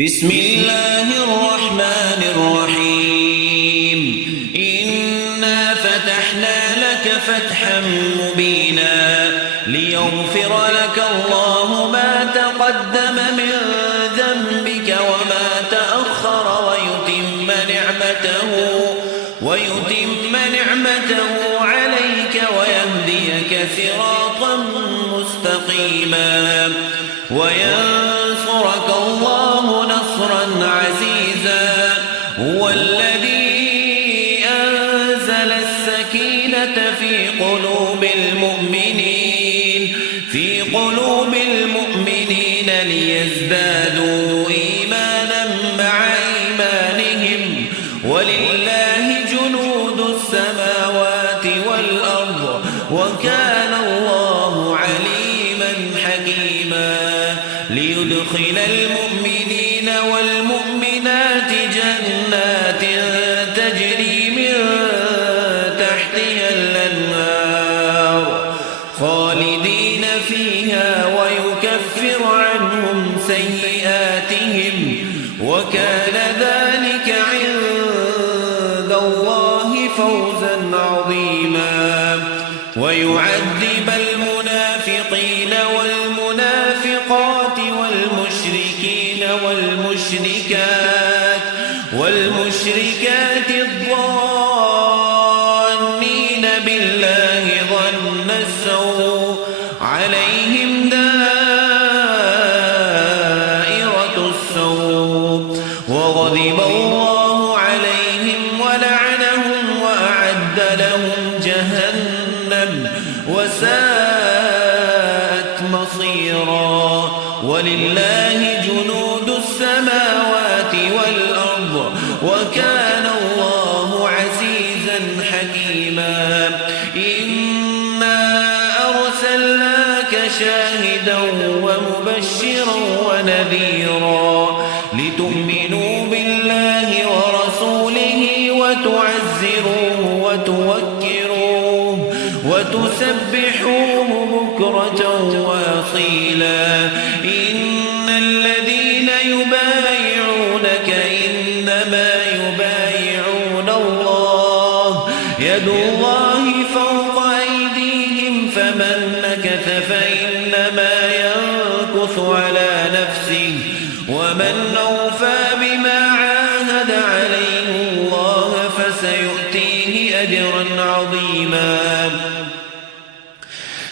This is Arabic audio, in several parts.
بسم الله الرحمن الرحيم إنا فتحنا لك فتحا مبينا ليغفر لك الله ما تقدم من ذنبك وما تأخر ويتم نعمته عليك ويهديك صراطا مستقيما وينصرك الله نصرا عزيزا هو الذي أنزل السكينة في قلوب المؤمنين ليزدادوا إيمانا مع إيمانهم ولله جنود السماوات والأرض وكان الله عليما حكيما ليدخل المؤمنين والمؤمنات جنات تجري من تحتها الأنهار خالدين فيها ويكفر عنهم سيئاتهم وكان ذلك عند الله فوزا عظيما ويعذب المنافقين والمنافقات والمشركات الظانين بالله ظن السوء عليهم دائرة السوء وغضب الله عليهم ولعنهم وأعد لهم جهنم وساءت مصيرا ولله جنود السماوات والأرض وكان الله عزيزا حكيما إنا أرسلناك شاهدا ومبشرا ونذيرا لتؤمنوا بالله ورسوله وتعزروه وتوكروه وتسبحوه بكرة وأصيلا إن الذين يبايعونك إنما يبايعون الله يد الله فوق أيديهم فمن نكث فإنما ينكث على نفسه ومن أوفى بما عاهد عليه الله فسيؤتيه أجرا عظيما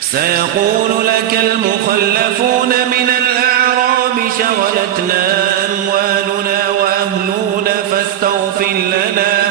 سيقول لك المخلفون من الأعراب شغلتنا أموالنا وأهلنا فاستغفر لنا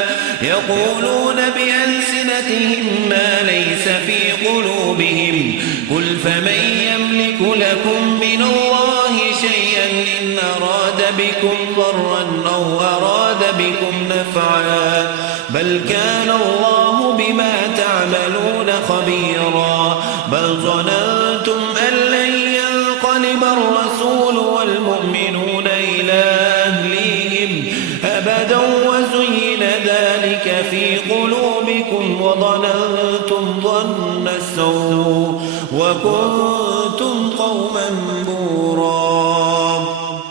يقولون بألسنتهم ما ليس في قلوبهم قل فمن يملك لكم من الله شيئا إن أراد بكم ضرا أو أراد بكم نفعا بل كان الله بما تعملون خبيرا بل ظننتم أن لن ينقلب الرسول والمؤمنون إلى أهليهم أبدا وزين ذلك في قلوبكم وظننتم ظن السوء وكنتم قوما بورا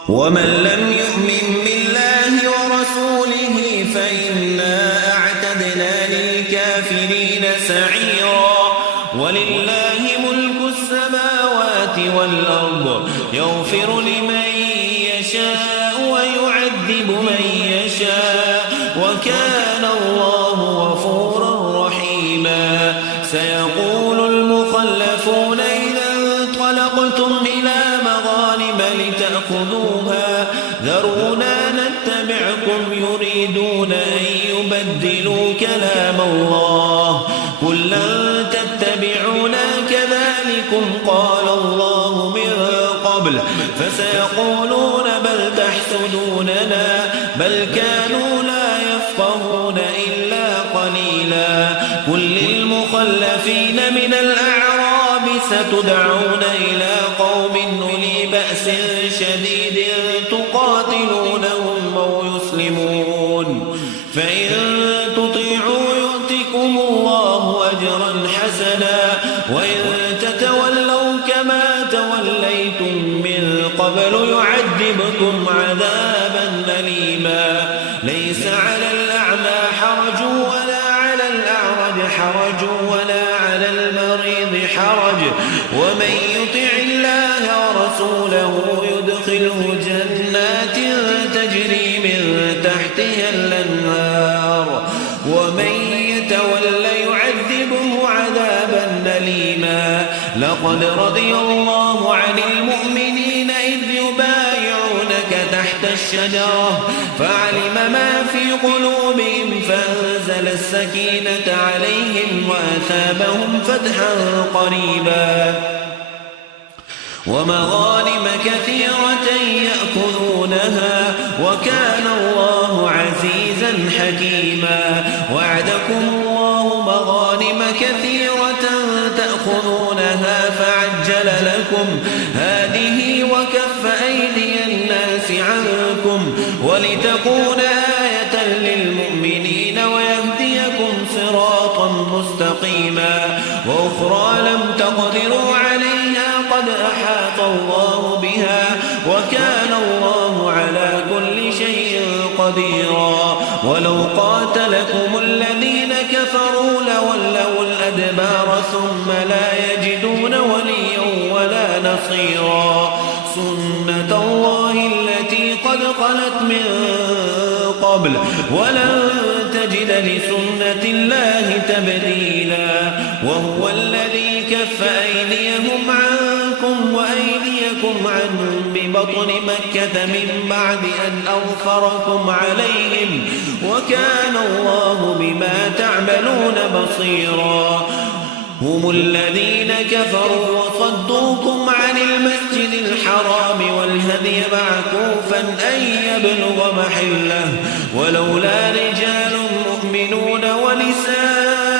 ومن لم يؤمن بالله ورسوله فإنا أعتدنا للكافرين سعيرا ولله ملك السماوات والأرض يغفر لمن يشاء ويعذب من يشاء وكان الله غفورا رحيما سيقول المخلفون إذا انطلقتم إلى مغانم لتأخذوها ذرونا نتبعكم يريدون أن يبدلوا كلام الله قل لن تتبعونا كذلكم قال الله من قبل فسيقولون بل تحسدوننا بل كانوا لا يفقهون إلا قليلا قل للمخلفين من الأعراب ستدعون إلى قوم أولي بأس شديد تقاتلونهم أو يسلمون فإن تطيعوا يؤتكم الله أجرا حسنا وإن تتولوا كما توليتم من قبل يعذبكم عذابا أليما ليس على الأعمى حرج ولا على الأعرج حرج ولا على المريض حرج ومن يطع الله ورسوله يدخله جنات تجري من تحتها الأنهار ومن يتول يعذبه عذابا أليما لقد رضي الله عن المؤمنين إذ يبايعونك تحت الشجرة فعلم ما في قلوبهم فأنزل السكينة عليهم وأثابهم فتحا قريبا ومغانم كثيرة يأخذونها وكان الله عزيزا حكيما وعدكم الله مغانم كثيرة تأخذونها فعجل لكم هذه وكف أيدي الناس عنكم ولتكون آية للمؤمنين ويهديكم صراطا مستقيما وأخرى لم تقدروا عليها قد أحاط الله بها وكان الله على كل شيء قديرا ولو قاتلكم الذين كفروا لولوا الأدبار ثم لا يجدون وليا ولا نصيرا سنة الله التي قد خلت من قبل ولن تجد لسنة الله تبديلا وهو الذي كف أيديهم عنكم وأيديكم عنهم ببطن مكة من بعد أن أظفركم عليهم وكان الله بما تعملون بصيرا هم الذين كفروا وصدوكم عن المسجد الحرام والهدي معكوفا أن يبلغ محله ولولا رجال مؤمنون ونساء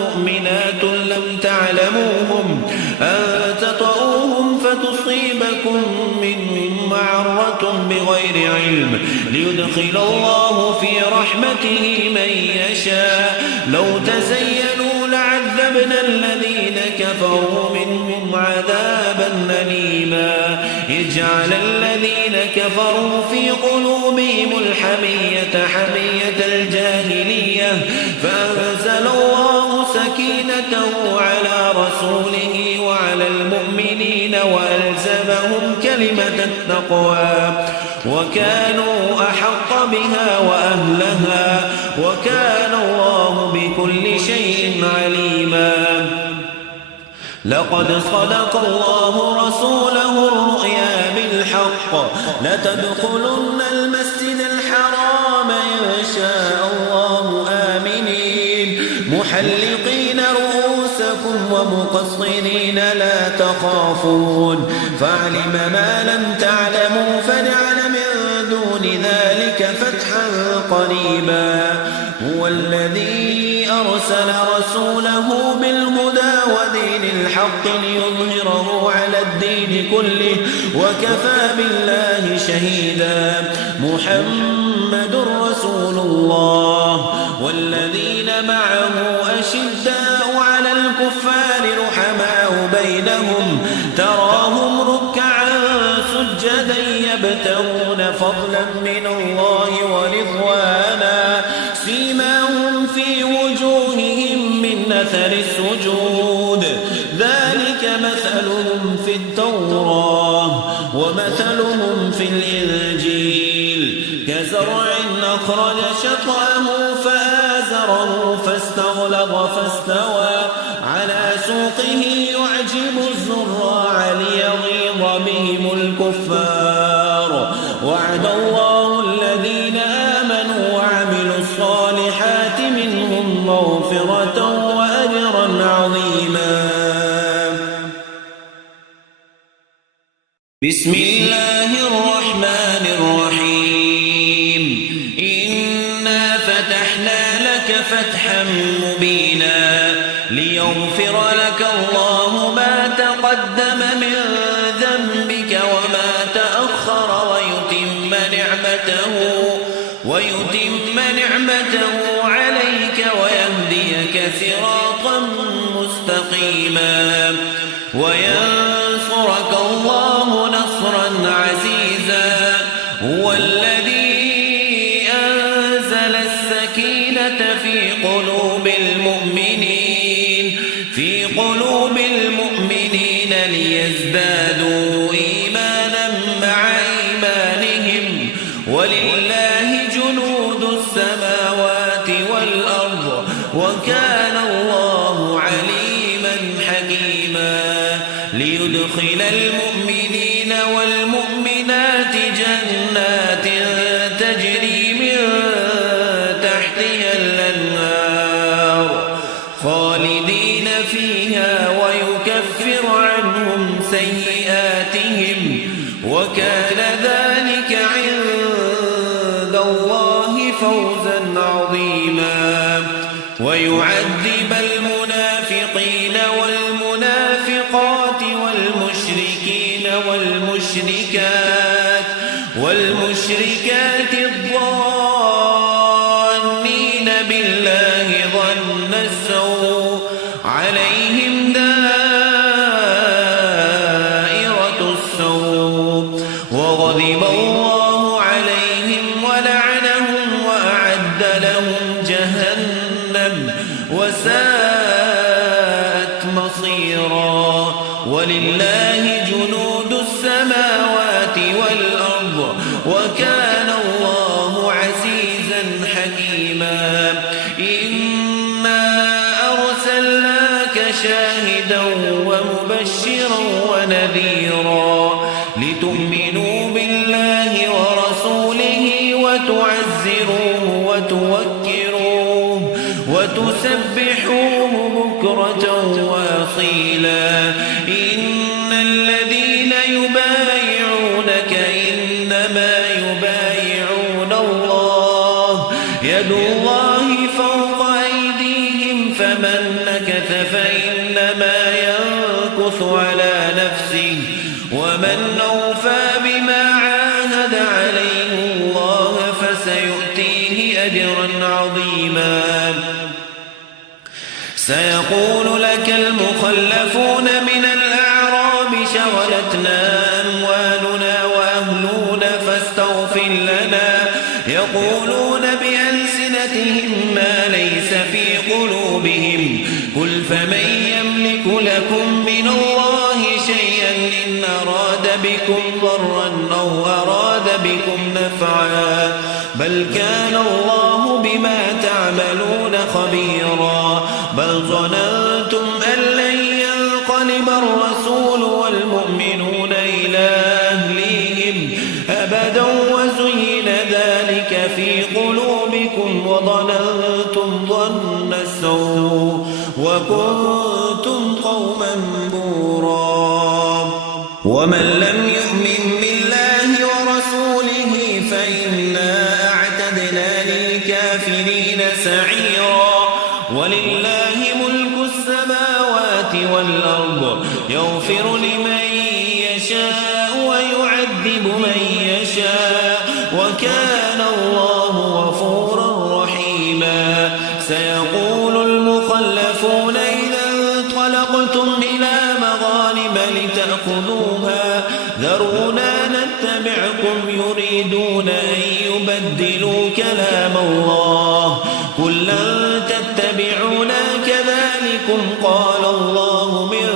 مؤمنات لم تعلموهم أن تطؤوهم فتصيبكم منهم معرة بغير علم ليدخل الله في رحمته من يشاء لو تزينوا لعذبنا الذين كفروا منهم عذابا أليما اجعل الذين كفروا في قلوبهم الحمية حمية الجاهلية فأنزل الله سكينته على رسوله وعلى المؤمنين وألزمهم كلمة التقوى وكانوا أحق بها وأهلها وكان الله بكل شيء عليما لقد صدق الله رسوله الرؤيا بالحق لتدخلن المسجد الحرام إن شاء الله آمنين محلقين رؤوسكم ومقصرين لا تخافون فعلم ما لم تعلموا فجعل من دون ذلك فتحا قريبا هو الذي أرسل رسوله بالهدى ودين الحق ليظهره على الدين كله وكفى بالله شهيدا محمد رسول الله والذين معه أشداء على الكفار رحماء بينهم تراهم ركعا سجدا يبتغون فضلا من الله ورضوانا سيماهم في وجوههم من أثر السجود ذلك مثلهم في التوراة ومثلهم في الإنجيل كزرع أخرج شطأه فآزره فاستغلظ فاستوى على سوقه يعجب الزراع ليغيظ بهم الكفار وعد الله الذين آمنوا وعملوا الصالحات منهم مغفرة وأجرا عظيما بسم الله الرحمن الرحيم إنا فتحنا لك فتحا مبينا ليغفر لك الله ما تقدم من ذنبك وما تأخر ويتم نعمته عليك ويهديك صراطا مستقيما وينصرك الله نصرا عزيزا هو الذي فوزا عظيما ويعذب المنافقين والمنافقات والمشركات الظانين بالله ظن السوء عليهم دائرة السوء وغضب الله عليهم ولعنهم وأعد لهم جهنم وساءت مصيرا ولله جنود السماوات والأرض وكان الله عزيزا حكيما إنا أرسلناك شاهدا ومبشرا ونذيرا لتؤمنوا بالله ورسوله وتعزروه وتوكروه وتسبحوه بكرة وأصيلا إن الذين يبايعونك إنما يبايعون الله يد الله فوق أيديهم فمن نكث فإنما ينكث على نفسه ومن أوفى بما عاهد عليه الله فسيؤتيه أجرا عظيما سيقول لك المخلفون من الأعراب شغلتنا أموالنا وأهلنا فاستغفر لنا يقولون بألسنتهم ما ليس في قلوبهم قل فمن يملك لكم من الله شيئا إن أراد بكم ضرا أو أراد بكم نفعا بل كان الله بما تعملون خبيرا بل ظننتم أن لن ينقلب الرسول والمؤمنون إلى أهليهم أبدا وزين ذلك في قلوبكم وظننتم ظن السوء وكنتم قوما بورا ومن لم يؤمن بالله ورسوله فإنا أعتدنا للكافرين سعيرا ولله ملك السماوات والأرض يغفر لمن يشاء ويعذب من يشاء وكان الله غفورا رحيما سيقول المخلفون إذا انطلقتم إلى مغانم لتأخذوها ذرونا نتبعكم يريدون أن يبدلوا كلام الله قل لن تتبعونا كذلكم قال الله من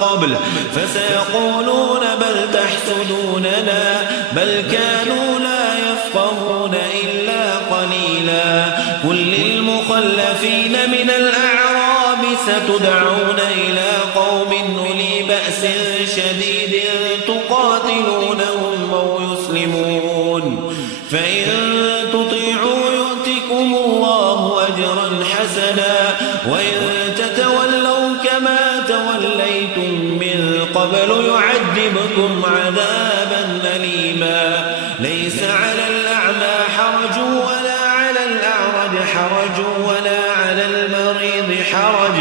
قبل فسيقولون بل تحسدوننا بل كانوا لا يفقهون إلا قليلا قل للمخلفين من الأعراب ستدعون إلى قوم أولي بأس شديد تقاتلونهم أو يسلمون فإن تطيعوا يؤتكم الله أجرا حسنا وإن تتولوا كما توليتم من قبل يعذبكم عذابا أليما ليس على الأعمى حرج ولا على الأعرج حرج ولا على المريض حرج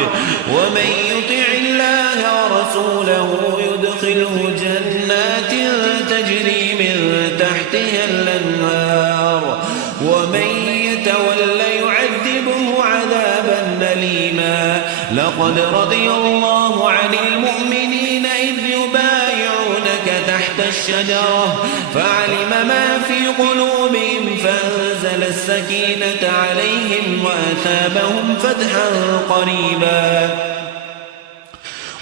ومن يطع الله ورسوله يدخله جنات تجري من تحتها الأنهار ومن يتولى يعذبه عذابا أليما لقد رضي الله عن المؤمنين إذ يبايعونك تحت الشجرة فعلم ما في قلوبهم فأنزل السكينة عليهم وأثابهم فتحا قريبا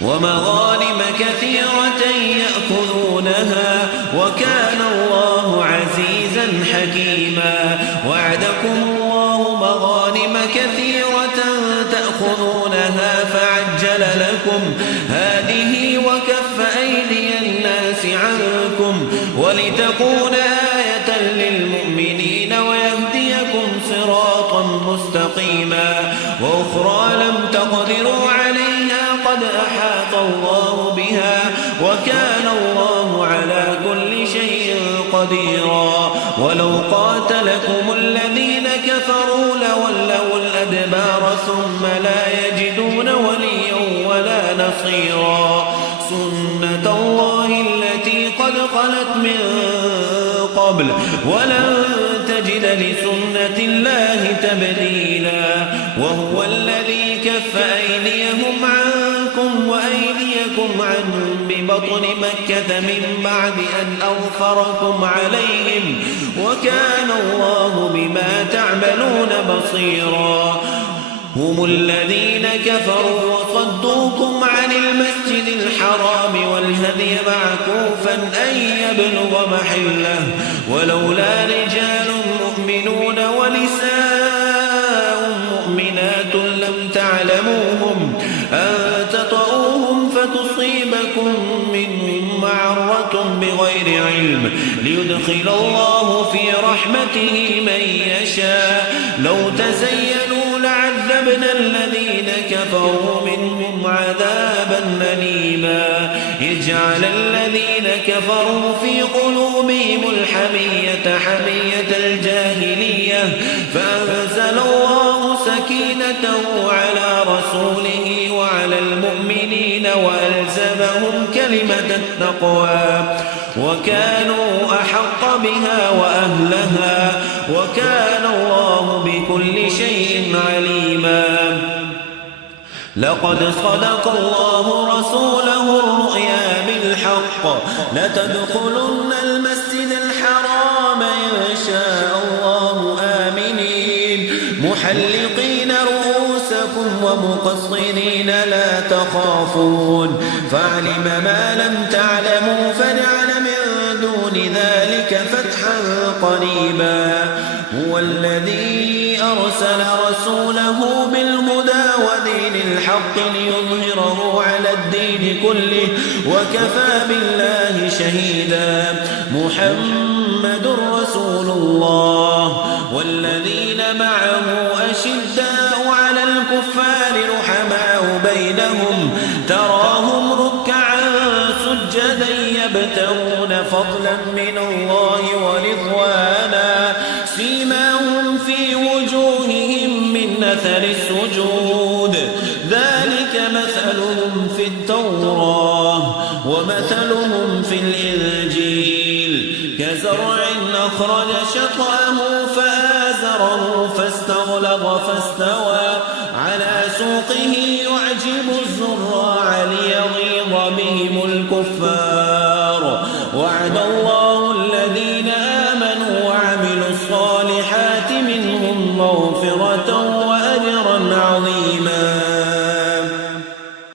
ومغانم كثيرة يأخذونها وكان الله عزيزا حكيما وعدكم الله مغانم كثيرة تأخذونها فعجل لكم هذه وكف أيدي الناس عنكم ولتكون آية للمؤمنين ويهديكم صراطا مستقيما وأخرى لم تقدروا عليها قد أحاط الله بها وكان الله على كل شيء قديرا ولو قاتلكم الذين الأدبار ثم لا يجدون وليا ولا نصيرا سنة الله التي قد خلت من قبل ولن تجد لسنة الله تبديلا وهو الذي كف أيديهم عنكم وأيديكم عنهم ببطن مكة من بعد أن أظفركم عليهم وكان الله بما تعملون بصيرا هم الذين كفروا وصدوكم عن المسجد الحرام والهدي معكوفا أن يبلغ محله ولولا رجال مؤمنون ونساء مؤمنات لم تعلموهم أن تطؤوهم فتصيبكم منهم معرة بغير علم ليدخل الله في رحمته من يشاء لو تزينوا لعذبنا الذين كفروا منهم عذابا أليما يجعل الذين كفروا في قلوبهم الحمية حمية الجاهلية فأنزل الله سكينته على رسوله وعلى المؤمنين وألزمهم كلمة التقوى وكانوا أحق بها وأهلها وكان الله بكل شيء عليما لقد صدق الله رسوله الرؤيا بالحق لتدخلن المسجد الحرام إن شاء الله آمنين محلقين رؤوسكم ومقصرين لا تخافون فعلم ما لم تعلموا فجعل من دون ذلك فتحا قريبا هو الذي أرسل رسوله بالهدى ودين الحق ليظهره على الدين كله وكفى بالله شهيدا محمد رسول الله والذين معه أشداء على الكفار رحماء بينهم تراهم ركعا سجدا يبتغون فضلا من الله ورضوانا سيماهم في وجوههم من أثر السجود ذلك مثلهم في التوراة ومثلهم في الإنجيل كزرع أخرج شطأه فآزره فاستغلظ فاستوى على سوقه يعجب الزراع ليغيظ بهم الكفار